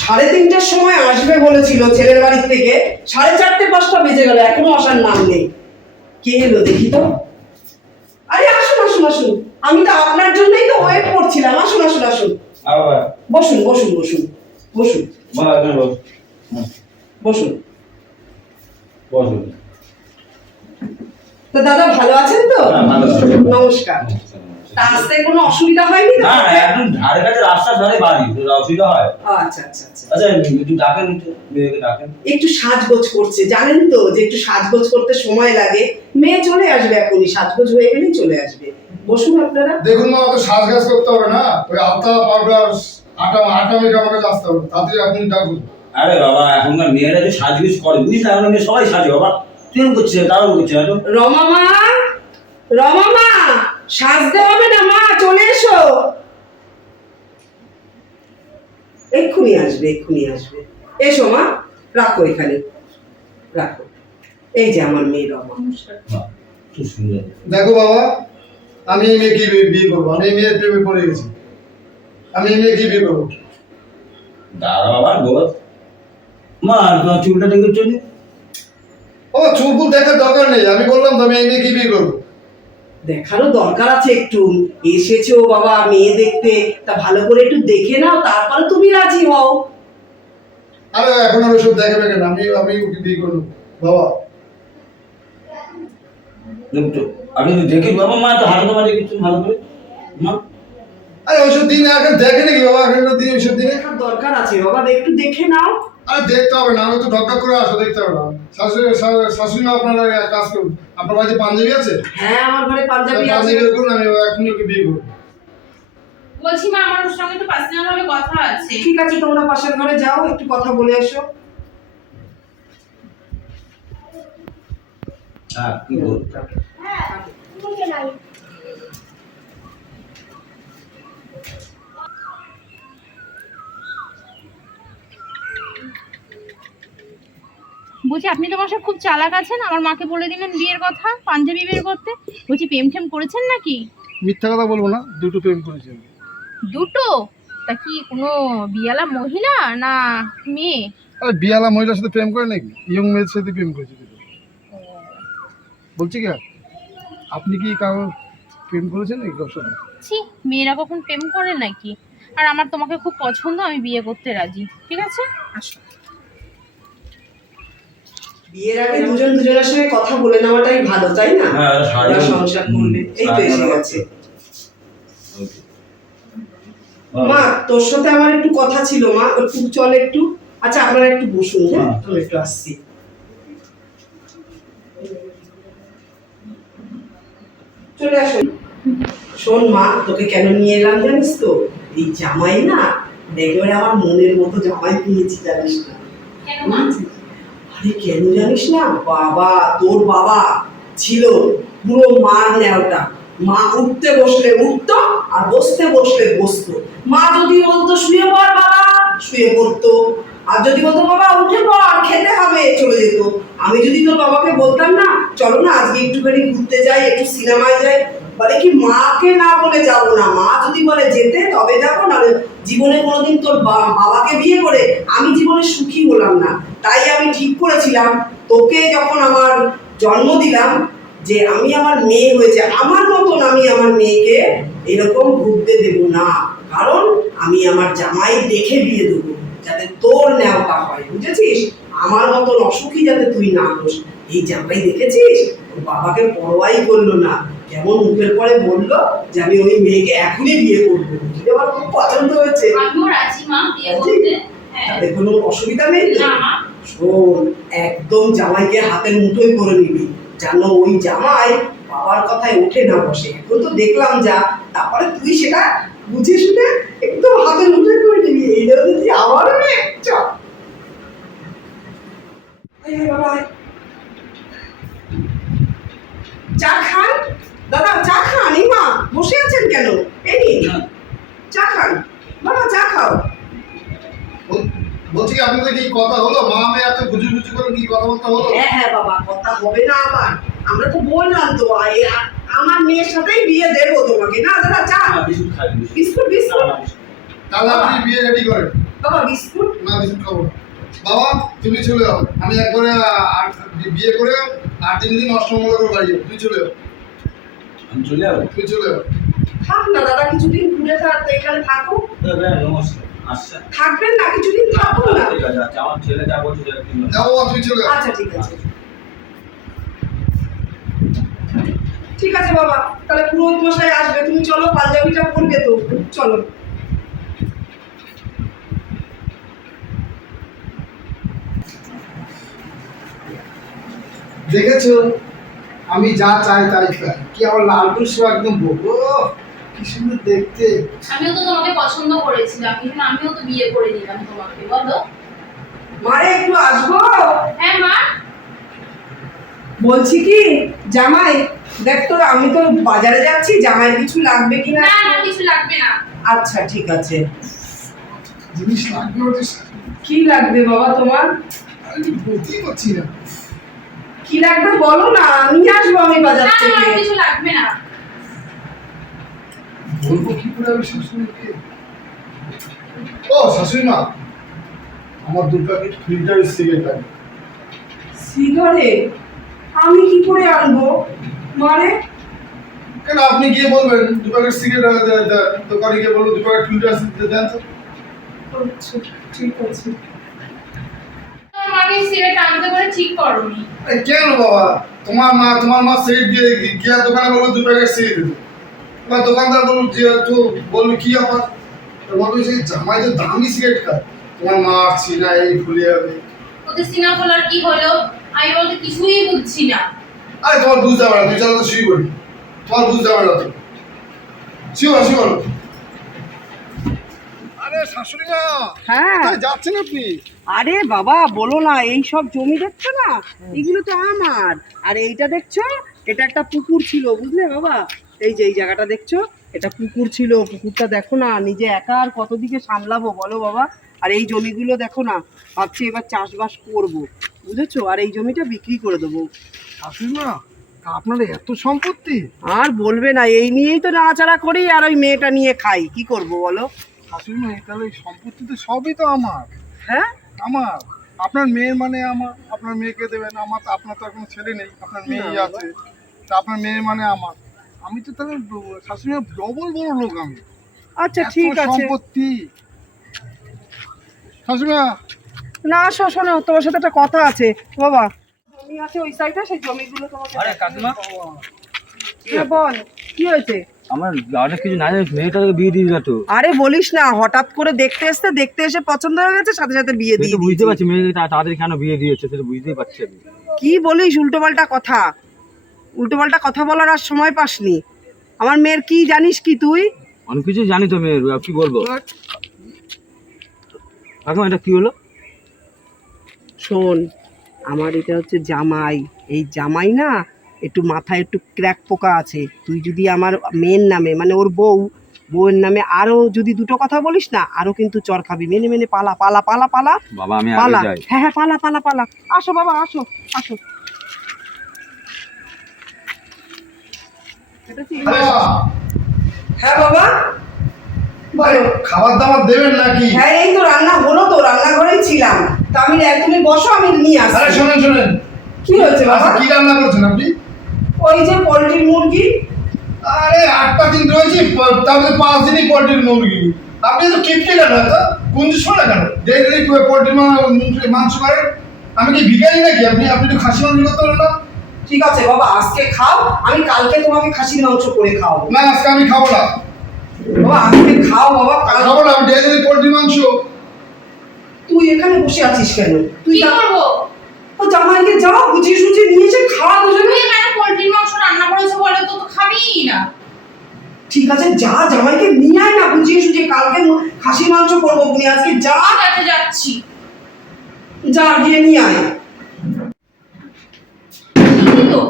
সাড়ে তিনটার সময় আসবে বলেছিল ছেলের বাড়ির থেকে। সাড়ে চারটে পাঁচটা বেজে গেল এখনও আসার নাম নেই। কে এলো দেখি তো? আরে আসুন আসুন আসুন। আমি তো আপনার জন্যই তো ওয়েট করছিলাম। আসুন আসুন আসুন। বসুন বসুন বসুন বসুন। বসুন। বসুন। তো দাদা ভালো আছেন তো? হ্যাঁ। নমস্কার। তা আসতে কোনো অসুবিধা হয়নি তো? না একদম ধারে কাছে রাস্তার ধারে বাড়ি অসুবিধা হয়? আচ্ছা আচ্ছা আচ্ছা। আচ্ছা একটু ডাকেন মেয়েকে ডাকেন। একটু সাজগোজ করছে জানেন তো যে একটু সাজগোজ করতে সময় লাগে। মেয়ে চলে আসবে এখনই সাজগোজ হয়ে গেলেই চলে আসবে। বসুন আপনারা। দেখুন মা অত সাজ গাছ করতে হবে না? ওই আলতা পাউডার আটা আটা মেঘা আমার কাছে আসতে হবে। তাতে আপনি ডাকুন। আরে বাবা এখনকার মেয়েরা যে সাজগুজ করে বুঝিস না এখন সবাই সাজে। বাবা তুই করছিস তারাও করছে রমা মা রমা মা সাজতে হবে না মা চলে এসো। এক্ষুনি আসবে এক্ষুনি আসবে। এসো মা রাখো এখানে। রাখো। এই যে আমার মেয়ে রমা। বাহ, খুব সুন্দর। দেখো বাবা আমি এই মেয়েকে বিয়ে- করব। আমি এই মেয়ের প্রেমে পড়ে গেছি। আমি এই মেয়েকে বিয়ে করব। দাঁড়া বাবা গোদ মা তোমার চুলটা দেখে চলি। ও চুলকুল দেখার দরকার নেই। আমি বললাম তো আমি এই মেয়েকে বিয়ে করব। দেখারও দরকার আছে একটু। এসেছ বাবা মেয়ে দেখতে। তা ভালো করে একটু দেখে নাও তারপরে তুমি রাজি হও। আরে এখন আর ওইসব দেখাবে কেন? আমি আমি ওকে বিয়ে করব। বাবা। দেখতো আমি তো দেখি বাবা মা তো হাতে তোমার দেখি ভালো করে। মা। আরে ওইসব দিন এখন দেখে নাকি বাবা এখনকার দিন ওইসব দিনে দেখার দরকার আছে। বাবা একটু দেখে নাও। আরে দেখতে হবে না আমি তো ঢকঢক করে আসো দেখতে হবে না। শাশুড়ি শাশুড়ি আপনারা এক কাজ করুন আপনার বাড়িতে পাঞ্জাবি আছে? হ্যাঁ আমার ঘরে পাঞ্জাবি আছে। পাঞ্জাবি বের করুন আমি এখনই ওকে বিয়ে করব। বলছি মা আমার ওর সঙ্গে তো পার্সোনাল ভাবে কথা আছে। ঠিক আছে তোমরা পাশের ঘরে যাও একটু কথা বলে এসো। হ্যাঁ কি বল বলছি আপনি তো আমার খুব চালাক আছেন। আমার মাকে বলে দিলেন বিয়ের কথা পাঞ্জাবি বের করতে। বলছি প্রেম ঠেম করেছেন নাকি? মিথ্যা কথা বলব না দুটো প্রেম করেছি আমি। দুটো? তা কি কোনো বিয়ালা মহিলা না মেয়ে? আরে বিয়ালা মহিলার সাথে প্রেম করে নাকি? ইয়ং মেয়ের সাথে প্রেম করেছি দুটো। বলছি কি আপনি কি কারও প্রেম করেছেন নাকি কারোর সাথে? ছি মেয়েরা কখন প্রেম করে নাকি? আর আমার তোমাকে খুব পছন্দ আমি বিয়ে করতে রাজি। ঠিক আছে? আসো বিয়ের আগে দুজন দুজনের সঙ্গে কথা বলে নেওয়াটাই ভালো তাই না? হ্যাঁ, সংসার করবে এই তো এসে গেছে। মা তোর সাথে আমার একটু কথা ছিল মা। একটু চল একটু। আচ্ছা আপনারা একটু বসুন হ্যাঁ। আমি একটু আসছি। চলে আসুন। শোন মা তোকে কেন নিয়ে এলাম জানিস তো? এই জামাই না দেখবে আমার মনের মতো জামাই পেয়েছি জানিস না। কেন আরে কেন জানিস না? বাবা, তোর বাবা ছিল পুরো মার নেওয়াটা মা উঠতে বসলে উঠতো আর বসতে বসলে বসতো। মা যদি বলতো, শুয়ে পড় বাবা। শুয়ে পড়তো। আর যদি বলতো, বাবা, উঠে পড় খেতে হবে। চলে যেত। আমি যদি তোর বাবাকে বলতাম না, চলো না, আজকে একটুখানি ঘুরতে যাই, একটু সিনেমায় যাই। বলে কি, মাকে না বলে যাব না। মা যদি বলে যেতে, তবে যাব না জীবনে কোনোদিন তোর বাবাকে বিয়ে করে আমি জীবনে সুখী হলাম না। তাই আমি ঠিক করেছিলাম। তোকে যখন আমার জন্ম দিলাম যে আমি আমার মেয়ে হয়েছে আমার মতন আমি আমার মেয়েকে এরকম ঘুরতে দেব না। কারণ আমি আমার জামাই দেখে বিয়ে দেবো যাতে তোর নেওয়া হয় বুঝেছিস? আমার মতন অসুখী যাতে তুই না হোস। এই জামাই দেখেছিস? ওর বাবাকে পরোয়াই করল না। কেমন মুখের পরে বলল যে আমি ওই মেয়েকে এখনই বিয়ে করব। বুঝলি আমার খুব পছন্দ হয়েছে। আমিও রাজি মা বিয়ে করতে। হ্যাঁ। তাতে কোনো অসুবিধা নেই না শোন একদম জামাইকে হাতের মুঠোয় করে নিবি। জানো ওই জামাই বাবার কথায় ওঠে না বসে। এখন তো দেখলাম যা তারপরে তুই সেটা বুঝে শুনে একদম হাতের মুঠোয় করে নিবি। এইটা যদি আমার মেয়ে। চল চা খান? দাদা চা খান? এই মা বসে আছেন কেন? এই চা খান। বাবা চা খাও। বলছি কি আপনাদের কি কথা হলো? মা মেয়ে এত গুজু গুজু করে কি কথা বলতে হলো? হ্যাঁ হ্যাঁ বাবা কথা হবে না আবার। আমরা তো বললাম তো আমার মেয়ের সাথেই বিয়ে দেবো তোমাকে। না দাদা চা। হ্যাঁ, বিস্কুট খাই বিস্কুট। তাহলে আপনি বিয়ে রেডি করেন। বাবা বিস্কুট? না বিস্কুট খাব বাবা তুমি চলে যাও। আমি একবারে আট বিয়ে করে আট দিন দিন অষ্টমঙ্গল করে বাড়ি তুমি চলে যাও। আমি চলে যাব? তুমি চলে যাও। থাক না দাদা কিছুদিন ঘুরে থাক এখানে থাকো এ, ভাই, নমস্কার। থাকবেন না কিছুদিন থাকো না। ঠিক আছে আচ্ছা আমার ছেলে যা বলছে আচ্ছা ঠিক আছে। ঠিক আছে বাবা তাহলে পুরোহিত মশাই আসবে তুমি চলো পাঞ্জাবিটা পরবে তো চলো। দেখেছ? আমি যা চাই তাই পাই কি আমার লালটু সে একদম বলব কি সুন্দর দেখতে? আমিও তো তোমাকে পছন্দ করেছিলাম কিন্তু আমিও তো বিয়ে করে নিলাম তোমাকে বলো। মারে একটু আসব? হ্যাঁ মা। বলছি কি জামাই দেখ তো আমি তো বাজারে যাচ্ছি জামাই কিছু লাগবে কিনা? না না কিছু লাগবে না। আচ্ছা ঠিক আছে। জিনিস লাগবে কি লাগবে বাবা তোমার? আমি বলতেই পারছি না। কি লাগবে বলো না নিয়ে আসব আমি না বাজার থেকে। আমার কিছু লাগবে না। বলব কি করে আমি শাশুড়িকে? ও শাশুড়ি মা আমার দু প্যাকেট ফিল্টার সিগারেট সিগারেট? আমি কি করে আনব? মানে? কেন আপনি গিয়ে বলবেন দু প্যাকেট সিগারেট দোকানে গিয়ে বলব দু প্যাকেট ফিল্টার দেন তো। আচ্ছা ঠিক আছে। মাকে সিগারেট আনতে করে ঠিক করনি? কেন বাবা? তোমার মা তোমার মা সিগারেট দিয়ে গিয়ে দোকানে বলব দু প্যাকেট সিগারেট দোকানদার বলব যে তো বলব কি তো বলব যে জামাই তো দামি সিগারেট খায়। তোমার মা এই ভুলে যাবে। ওদের সিনা খোলার কি হলো? আমি বলতে কিছুই বুঝছি না। আরে তোমার বুঝতে পারো তুই চলো তো শুয়ে পড়ি। তোমার বুঝতে পারো তো। শুয়ে পড়ো আরে শাশুড়ি মা হ্যাঁ। যাচ্ছেন আপনি? আরে বাবা বলো না এই সব জমি দেখছ না? এগুলো তো আমার। আর এইটা দেখছ? এটা একটা পুকুর ছিল বুঝলে বাবা? এই যে এই জায়গাটা দেখছ? এটা পুকুর ছিল পুকুরটা দেখো না নিজে একা আর কত দিকে সামলাবো বলো বাবা? আর এই জমিগুলো দেখো না ভাবছি এবার চাষবাস করব বুঝেছ? আর এই জমিটা বিক্রি করে দেবো। শাশুড়ি মা আপনার এত সম্পত্তি? আর বলবে না এই নিয়েই তো নাড়াচাড়া করি আর ওই মেয়েটা নিয়ে খাই কি করব বলো? শাশুড়ি মা তাহলে এই সম্পত্তি তো সবই তো আমার। হ্যাঁ? আমার আপনার মেয়ের মানে আমার আপনার মেয়েকে দেবেন আমার তো আপনার তো এখন ছেলে নেই আপনার মেয়েই আছে। তা আপনার মেয়ে মানে আমার। আমি তো তাহলে শাশুড়ি ডবল বড় লোক আমি। আচ্ছা ঠিক আছে। সম্পত্তি। শাশুড়ি না আসো শোনো তোমার সাথে একটা কথা আছে বাবা। জমি আছে ওই সাইডে সেই জমিগুলো তোমাকে আরে কাকিমা। হ্যাঁ বল কি হয়েছে? আমার অনেক কিছু না জানি মেয়েটাকে বিয়ে দিয়ে দিলা তো। আরে বলিস না হঠাৎ করে দেখতে এসতে দেখতে এসে পছন্দ হয়ে গেছে সাথে সাথে বিয়ে দিয়ে বুঝতে পারছি মেয়েকে তা- তাড়াতাড়ি কেন বিয়ে দিয়েছে সেটা বুঝতেই পারছি আমি কি বলিস উল্টোপাল্টা কথা? উল্টোপাল্টা কথা বলার আর সময় পাসনি। আমার মেয়ের কি জানিস কি তুই? অনেক কিছু জানি তো মেয়ের কি বলব? কাকিমা এটা কি হলো? শোন আমার এটা হচ্ছে জামাই। এই জামাই না একটু মাথায় একটু ক্র্যাক পোকা আছে। তুই যদি আমার মেয়ের নামে মানে ওর বউ বউয়ের নামে আরও যদি দুটো কথা বলিস না আরও কিন্তু চর খাবি। মেনে মেনে পালা পালা পালা পালা। বাবা আমি পালা। হ্যাঁ হ্যাঁ পালা পালা পালা। আসো বাবা আসো আসো। হ্যাঁ। বাবা। ভাই খাবার দাবার দেবেন নাকি? হ্যাঁ এই তো রান্না হলো তো রান্নাঘরেই ছিলাম। তা আমি তুমি বসো আমি নিয়ে আরে আসছি শোনেন শোনেন। কি হয়েছে বাবা? আচ্ছা কি রান্না করছেন আপনি? ওই যে পোলট্রির মুরগি। আরে আটটা দিন রয়েছে তারপরে পাঁচ দিনই পোল্ট্রির মুরগি। আপনি তো কিপটে কেন তো কোন শোনে কেন? ডেলি পোল্ট্রির মাংস করেন আমি কি ভিখারি নাকি? আপনি আপনি একটু খাসি মাংস করতে পারেন না? ঠিক আছে বাবা আজকে খাও আমি কালকে তোমাকে খাসির মাংস করে খাও না আজকে আমি খাব না। বাবা আজকে খাও বাবা কাল খাব না আমি ডেলি পোল্ট্রি মাংস। তুই এখানে বসে আছিস কেন? তুই কি করব? ও জামাইকে যাও গুছিয়ে সুচিয়ে নিয়েছে খাওয়া দুজনে। তুমি কেন পোল্ট্রির মাংস রান্না করেছ বলে তো তো খাবিই না। ঠিক আছে যা জামাইকে নিয়ে আয় না বুঝিয়ে সুঝিয়ে কালকে খাসির মাংস করব। তুমি আজকে যা ঠিক আছে যাচ্ছি। যা গিয়ে নিয়ে আয় কি তো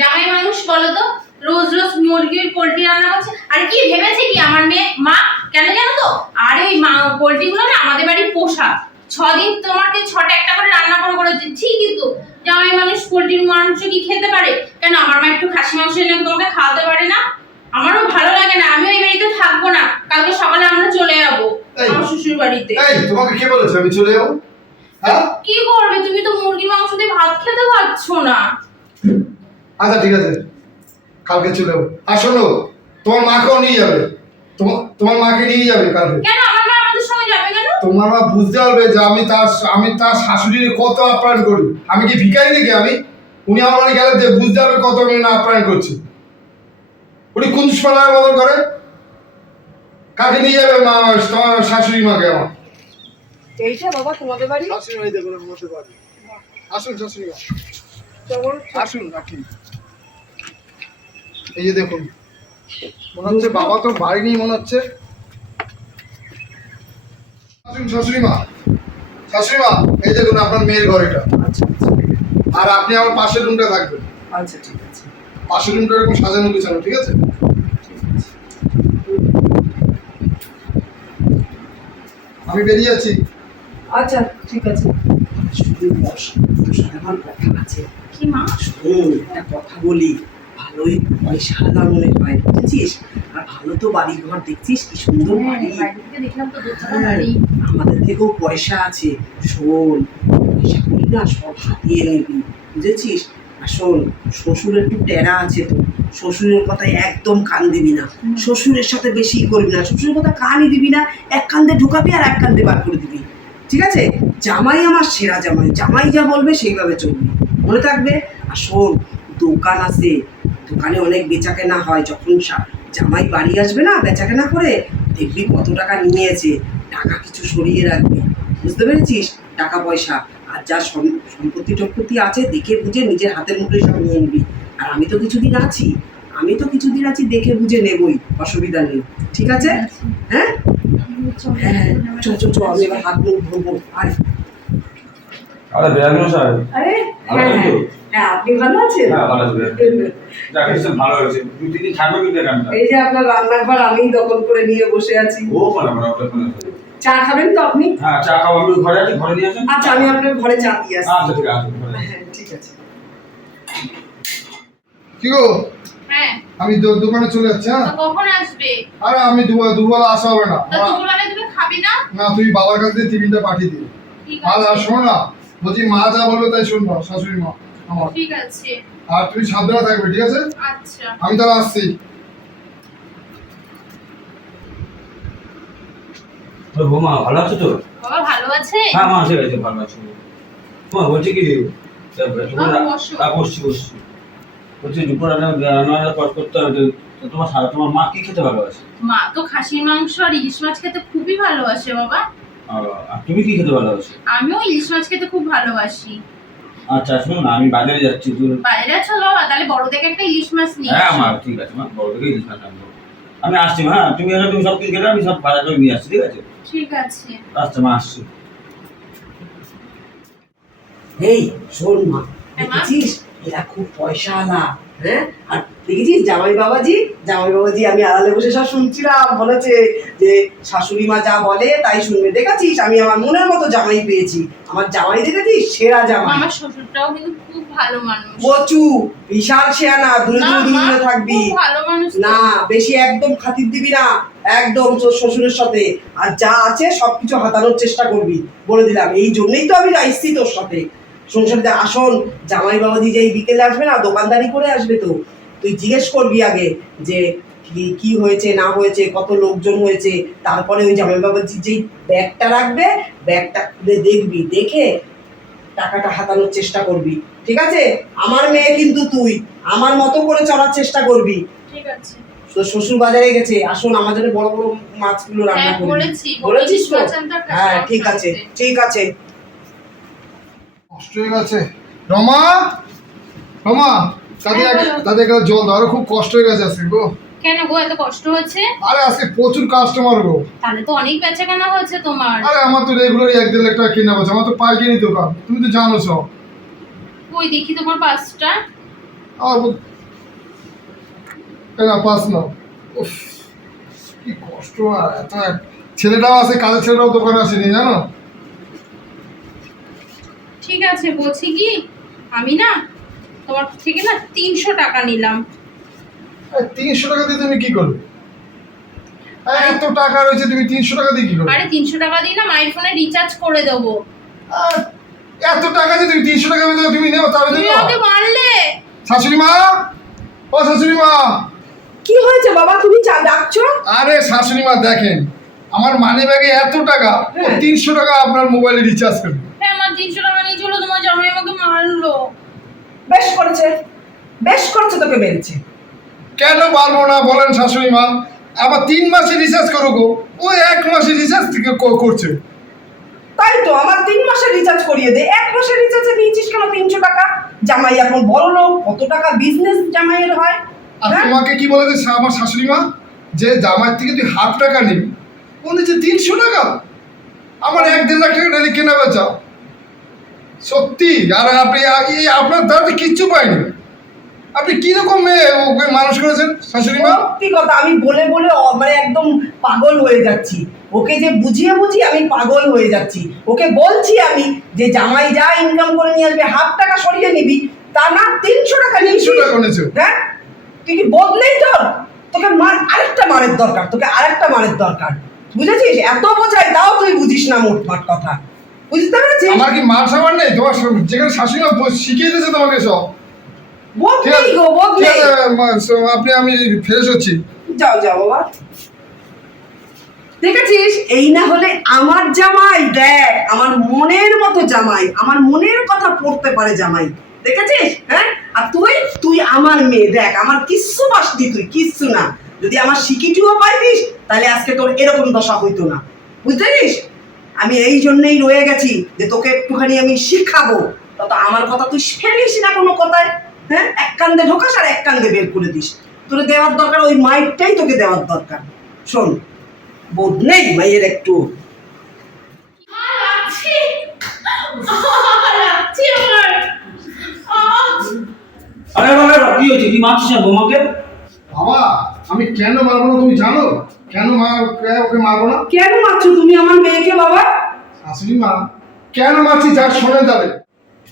জামাই মানুষ বলো তো রোজ রোজ মুরগির পোলট্রি রান্না করছে। আর কি ভেবেছে কি আমার মেয়ে? মা কেন জানো তো? আর এই মা পোল্ট্রি গুলো না আমাদের বাড়ির পোষা ছদিন তোমাকে ছটা একটা করে রান্না করে করে দিচ্ছি ঠিকই তো জামাই মানুষ পোলট্রির মাংস কি খেতে পারে? কেন আমার মা একটু খাসি মাংস এনে তোমাকে খাওয়াতে পারে না? আমারও ভালো লাগে না আমি ওই বাড়িতে থাকব না। কালকে সকালে আমরা চলে যাব আমার শ্বশুর বাড়িতে। এই তোমাকে কে বলেছে আমি চলে যাব? হ্যাঁ? কি করবে? তুমি তো মুরগি মাংস দিয়ে ভাত খেতে পারছ না। আচ্ছা ঠিক আছে। কালকে চলে যাব। আর শোনো তোমার মাকেও নিয়ে যাবে। তোমার মাকে নিয়ে যাবে কালকে। কেন? আমার মা আমাদের সঙ্গে যাবে কেন? তোমার মা বুঝতে পারবে যে আমি তার আমি তার শাশুড়ির কত আপ্যায়ন করি। আমি কি ভিখারি নাকি আমি? উনি আমার বাড়ি গেলে যে বুঝতে পারবে কত আমি না আপ্যায়ন করছি। উনি কোন সময় মতন করে কাকে নিয়ে যাবে মা তোমার শাশুড়ি মাকে আমার? এইটা বাবা তোমাদের বাড়ি? শাশুড়ি দেখুন পারবে আসুন শাশুড়ি মা। আসুন এই যে দেখুন মনে হচ্ছে বাবা তো বাড়ি নেই মনে হচ্ছে। আসুন শাশুড়ি মা শাশুড়ি মা এই দেখুন আপনার মেয়ের ঘর এটা। আচ্ছা আচ্ছা আর আপনি আমার পাশের রুমটা থাকবেন। আচ্ছা ঠিক আছে। পাশের রুমটা এরকম সাজানো গুছানো ঠিক আছে? আমি বেরিয়ে যাচ্ছি। আচ্ছা ঠিক আছে। শুধু বস আমার কথা আছে। কি মা? একটা কথা বলি। ভালোই পয়সা আলা মনে হয় বুঝেছিস আর ভালো তো বাড়ি ঘর দেখছিস? কি সুন্দর হ্যাঁ, বাড়ি। হ্যাঁ, বাড়ি। আমাদের থেকেও পয়সা আছে। শোন পয়সা করি না সব হাতিয়ে নিবি বুঝেছিস? আর শোন শ্বশুর একটু টেরা আছে তো। শ্বশুরের কথায় একদম কান দিবি না। শ্বশুরের সাথে বেশি করবি না। শ্বশুরের কথা কানই দিবি না। এক কান্দে ঢোকাবি আর এক কান্দে বার করে দিবি। ঠিক আছে? জামাই আমার সেরা জামাই। জামাই যা বলবে সেইভাবে চলবি। মনে থাকবে? আর শোন দোকান আছে। দোকানে অনেক বেচা কেনা হয় যখন জামাই বাড়ি আসবে না বেচা কেনা করে দেখবি কত টাকা নিয়েছে টাকা কিছু সরিয়ে রাখবি। বুঝতে পেরেছিস? টাকা পয়সা। আর যা সম্পত্তি টম্পত্তি আছে দেখে বুঝে নিজের হাতের মুঠোয় সব নিয়ে নিবি। আর আমি তো কিছুদিন আছি আমি তো কিছুদিন আছি দেখে বুঝে নেবই অসুবিধা নেই। ঠিক আছে? হ্যাঁ? হ্যাঁ চল চল চল আমি এবার হাত মুখ ধরবো আর আরে আরে হ্যাঁ আছো? হ্যাঁ আপনি ভালো আছেন? হ্যাঁ ভালো আছে যাক এসে ভালো হয়েছে। দুই তিন দিন থাকবে কিন্তু এখানটা এই যে আপনার রান্নাঘর আমিই দখল করে নিয়ে বসে আছি। ও মানে মানে মানে চা খাবেন তো আপনি? হ্যাঁ চা খাওয়া আমি ঘরে আছি ঘরে নিয়ে আসেন? আচ্ছা আমি আপনার ঘরে চা দিয়ে আসছি। আচ্ছা ঠিক আছে ঘরে আসি। হ্যাঁ ঠিক আছে। কি গো? হ্যাঁ। আমি দোকানে চলে যাচ্ছি হ্যাঁ? কখন আসবে? আরে আমি দুবেলা আসা হবে না। তো দুপুরবেলা তুমি খাবি না? না তুমি বাবার কাছে থেকে টিফিনটা পাঠিয়ে দিও। আর শোনো না বলছি মা যা বলবে তাই শুনব শাশুড়ি মা। আমার। ঠিক আছে। আর তুমি সাবধানে থাকবে ঠিক আছে? আচ্ছা। আমি তাহলে আসছি। ওই বৌমা ভালো আছো তো? বাবা ভালো আছে? হ্যাঁ মা ঠিক আছে ভালো আছো। মা বলছি কি বসছি বসছি। বলছি দুপুর রান্না করতে হবে তোমার সা- তোমার মা কি খেতে ভালোবাসে? মা তো খাসির মাংস আর ইলিশ মাছ খেতে খুবই ভালোবাসে বাবা। তুমি কি খেতে ভালোবাসো? আমিও ইলিশ মাছ খেতে খুব ভালোবাসি। আচ্ছা শুন না আমি বাজারে যাচ্ছি তুই বাইরে আছো বাবা তাহলে বড় দেখে একটা ইলিশ মাছ নিয়ে হ্যাঁ। মা ঠিক আছে মা বড় দেখে ইলিশ মাছ আনব। আমি আসছি মা হ্যাঁ তুমি এসে তুমি সব কিছু কেটে আমি সব বাজার করে নিয়ে আসছি ঠিক আছে? ঠিক আছে। আচ্ছা মা আসছি। এই শোন মা হ্যাঁ, মা? দেখেছিস? এরা খুব পয়সা আলা হ্যাঁ? আর দেখেছিস? জামাই বাবাজি? জামাই বাবাজি আমি আড়ালে বসে সব শুনছিলাম। বলেছে যে শাশুড়ি মা যা বলে তাই শুনবে। দেখেছিস? আমি আমার মনের মতো জামাই পেয়েছি। আমার জামাই দেখেছিস? সেরা জামাই। আমার শ্বশুরটাও কিন্তু খুব ভালো মানুষ। কচু বিশাল শেয়ানা দূরে না, দূরে দূরে থাকবি। ভালো মানুষ না বেশি একদম খাতির দিবি না। একদম তোর শ্বশুরের সাথে। আর যা আছে সবকিছু হাতানোর চেষ্টা করবি। বলে দিলাম এই জন্যই তো আমি রাইছি তোর সাথে। সংসারে আসন। জামাই বাবাজি যেই বিকেলে আসবে না দোকানদারি করে আসবে তো। তুই জিজ্ঞেস করবি আগে যে কি কি হয়েছে না হয়েছে কত লোকজন হয়েছে তারপরে ওই জামাই বাবাজি যেই ব্যাগটা রাখবে ব্যাগটা খুলে দেখবি দেখে টাকাটা হাতানোর চেষ্টা করবি। ঠিক আছে? আমার মেয়ে কিন্তু তুই। আমার মতো করে চলার চেষ্টা করবি। ঠিক আছে। তোর শ্বশুর বাজারে গেছে। আসুন আমাদের বড় বড় মাছগুলো রান্না হ্যাঁ বলেছি। বলেছিস তো? হ্যাঁ ঠিক আছে। ঠিক আছে। কষ্ট হয়ে গেছে। রমা? রমা? তাদের। তাদের একটা জল দাও। খুব কষ্ট হয়ে গেছে আজকে গো। কেন গো? এত কষ্ট হচ্ছে? আরে আজকে প্রচুর কাস্টমার গো। তাহলে তো অনেক বেচা কেনা হচ্ছে তোমার। আরে আমার তো রেগুলারই এক দেড় লাখ টাকা কেনা হচ্ছে। আমার তো পাইকারি দোকান তুমি তো জানো সব। কই দেখি তোমার পাঁচটা আমার বল- এই না উফ কি কষ্ট আর এত ছেলেটাও আছে কাজের ছেলেটাও দোকানে আসেনি জানো? ঠিক আছে বলছি কি? আমি না তোমার থেকে না তিনশো টাকা নিলাম। তিনশো টাকা দিয়ে তুমি কি করবে এত টাকা রয়েছে তুমি তিনশো টাকা দিয়ে কি করবে আরে তিনশো টাকা দিয়ে না মায়ের ফোনে রিচার্জ করে দেবো। আর এত টাকা যে তুমি তিনশো টাকা দিয়ে তুমি নেও তবে তুমি আমাকে মারলে? শাশুড়ি মা ও শাশুড়ি মা। কি হয়েছে বাবা তুমি চা ডাকছো? আরে শাশুড়ি মা দেখেন আমার মানি ব্যাগে এত টাকা ও হ্যাঁ। তিনশো টাকা আপনার মোবাইলে রিচার্জ করবে। হ্যাঁ আমার তিনশো টাকা নিয়েছিল তোমার জামাই আমাকে মারলো। বেশ করেছে বেশ করেছে তোকে মেরেছে। কেন পারব না বলেন শাশুড়ি মা? আবার তিন মাসে রিচার্জ করো গো। ও এক মাসে রিচার্জ থেকে ক- করছে? তাই তো আমার তিন মাসের রিচার্জ করিয়ে দে। এক মাসের রিচার্জে নিয়েছিস কেন তিনশো টাকা? জামাই এখন বড় লোক কত টাকা বিজনেস জামাইয়ের হয় আর হ্যাঁ? তোমাকে কি বলেছে আমার শাশুড়ি মা? যে জামার থেকে তুই হাফ টাকা নিবি। ও নিচ্ছে তিনশো টাকা? আমার এক দেড় লাখ টাকা কেনা বেচা। সত্যি? আর আপনি আপনার দ্বারা তো কিচ্ছু পাইনি। আপনি কীরকম মেয়ে ওকে মানুষ করেছেন শাশুড়ি মা? সত্যি কথা আমি বলে বলে মানে একদম পাগল হয়ে যাচ্ছি। ওকে যে বুঝিয়ে বুঝিয়ে আমি পাগল হয়ে যাচ্ছি। ওকে বলছি আমি যে জামাই যা ইনকাম করে নিয়ে আসবে হাফ টাকা সরিয়ে নিবি তা না তিনশো টাকা তিনশো টাকা নিয়েছো হ্যাঁ তুই কি বদলেই তোর তোকে মার আরেকটা মারের দরকার তোকে আরেকটা মারের দরকার। বুঝেছিস? এত বোঝাই তাও তুই বুঝিস না মোটমাট কথা। বুঝতে পেরেছিস? আমার কি মার সামান নেই? তোমার যেখানে শাশুড়ি শিখিয়ে দিয়েছে তোমাকে সব। আপনি আমি ফ্রেশ হচ্ছি। যাও যাও বাবা। দেখেছিস? এই না হলে আমার জামাই দেখ আমার মনের মতো জামাই আমার মনের কথা পড়তে পারে জামাই। দেখেছিস? হ্যাঁ? আর তুই তুই আমার মেয়ে দেখ আমার কিচ্ছু পাসনি তুই কিচ্ছু না। যদি আমার শিকিটিও পাইতিস তাহলে আজকে তোর এরকম দশা হইতো না। বুঝতে পারিস আমি এই জন্যই রয়ে গেছি যে তোকে একটুখানি আমি শিখাবো। তত আমার কথা তুই ফেলিস না কোনো কথায় হ্যাঁ? এক কান্দে ঢোকাস আর এক কান্দে বের করে দিস। তোর দেওয়ার দরকার ওই মাইকটাই তোকে দেওয়ার দরকার। শোন বোধ নেই মাইয়ের একটু। আরে বাবা কি হয়েছে? কি মারছিস বোমাকে? বাবা আমি কেন মারবো না তুমি জানো? কেন মা ওকে মারবো না? কেন মারছো তুমি আমার মেয়েকে বাবা? শাশুড়ি মা কেন মারছি যা শোনেন তাহলে?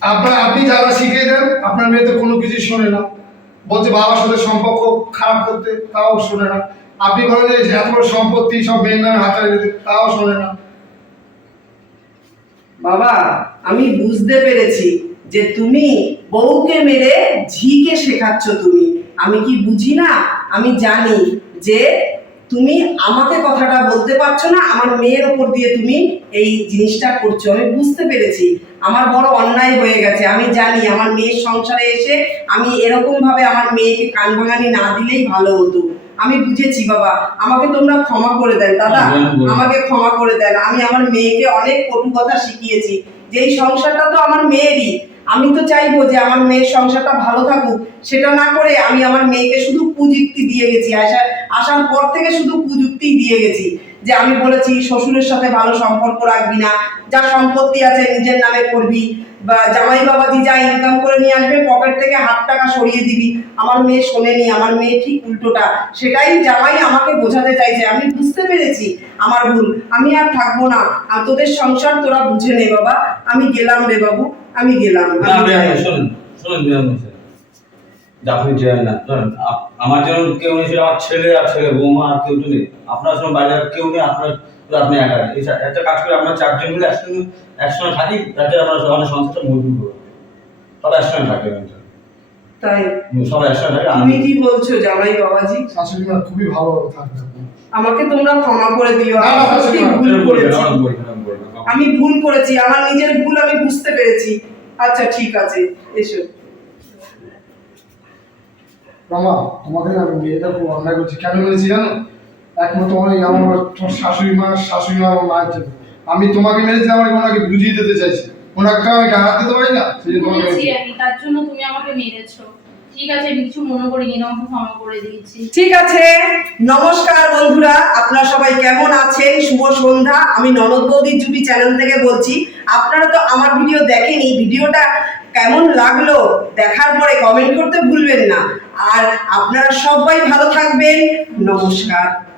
আপনার আপনি যারা শিখিয়ে দেন আপনার মেয়ে তো কোনো কিছুই শোনে না। বলছে বাবার সাথে সম্পর্ক খারাপ করতে তাও শোনে না। আপনি বলেন যে এত বড় সম্পত্তি সব মেয়ের নামে হাতে দিতে তাও শোনে না। বাবা আমি বুঝতে পেরেছি যে তুমি বউকে মেরে ঝিকে শেখাচ্ছ তুমি। আমি কি বুঝি না? আমি জানি যে তুমি আমাকে কথাটা বলতে পারছ না আমার মেয়ের ওপর দিয়ে তুমি এই জিনিসটা করছ। আমি বুঝতে পেরেছি আমার বড় অন্যায় হয়ে গেছে আমি জানি আমার মেয়ের সংসারে এসে আমি এরকম ভাবে আমার মেয়েকে কান ভাঙানি না দিলেই ভালো হতো। আমি বুঝেছি বাবা আমাকে তোমরা ক্ষমা করে দেন দাদা আমাকে ক্ষমা করে দেন। আমি আমার মেয়েকে অনেক কটু কথা শিখিয়েছি যে এই সংসারটা তো আমার মেয়েরই আমি তো চাইব যে আমার মেয়ের সংসারটা ভালো থাকুক, সেটা না করে আমি আমার মেয়েকে শুধু কুযুক্তি দিয়ে গেছি আসার আসার পর থেকে শুধু কুযুক্তি দিয়ে গেছি। যে আমি বলেছি, শ্বশুরের সাথে ভালো সম্পর্ক রাখবি না, যা সম্পত্তি আছে নিজের নামে করবি, বা জামাই বাবাজি যা ইনকাম করে নিয়ে আসবে পকেট থেকে হাফ টাকা সরিয়ে দিবি। আমার মেয়ে শোনেনি, আমার মেয়ে ঠিক উল্টোটা। সেটাই জামাই আমাকে বোঝাতে চাইছে, আমি বুঝতে পেরেছি আমার ভুল। আমি আর থাকব না। আর তোদের সংসার তোরা বুঝে নে বাবা। আমি গেলাম রে বাবু। আমি গেলাম না আমি বেয়াম যাই। শোনেন শোনেন আপনি যাবেন না শোনেন আমার যেমন কেউ নেই আমার ছেলে আর ছেলে বৌমা আর কেউ তো নেই। আপনার সঙ্গে বাইরে আর কেউ নেই আপনার আপনি একা একটা কাজ করে আমরা চারজন মিলে একসঙ্গে একসঙ্গে থাকি যাতে আমরা আমাদের সংসারটা মজবুত করব সবাই একসঙ্গে থাকবে তাই? সবাই একসঙ্গে থাকে আমি কি বলছো জামাই বাবাজি? শাশুড়ি মা খুবই থাকবে আমাকে তোমরা ক্ষমা করে দিও আমি ভুল করেছি। আমি ভুল করেছি আমার নিজের ভুল আমি বুঝতে পেরেছি। আচ্ছা ঠিক আছে এসো। মামা তোমাকে না আমি মেয়েটা খুব অন্যায় করছি। কেন মেরেছি জানো? একমাত্র তোমার এই আমার তোমার শাশুড়ি মা শাশুড়ি মা আমার মায়ের জন্য। আমি তোমাকে মেরেছি আমাকে ওনাকে বুঝিয়ে দিতে চাইছি। ওনাকে আমি হাত দিতে পারি না? সেই জন্য তার জন্য তুমি আমাকে মেরেছো। ঠিক আছে ঠিক আছে। নমস্কার বন্ধুরা, আপনারা সবাই কেমন আছেন? শুভ সন্ধ্যা। আমি ননদ বৌদির জুটি চ্যানেল থেকে বলছি, আপনারা তো আমার ভিডিও দেখেনি, ভিডিওটা কেমন লাগল দেখার পরে কমেন্ট করতে ভুলবেন না। আর আপনারা সবাই ভালো থাকবেন। নমস্কার।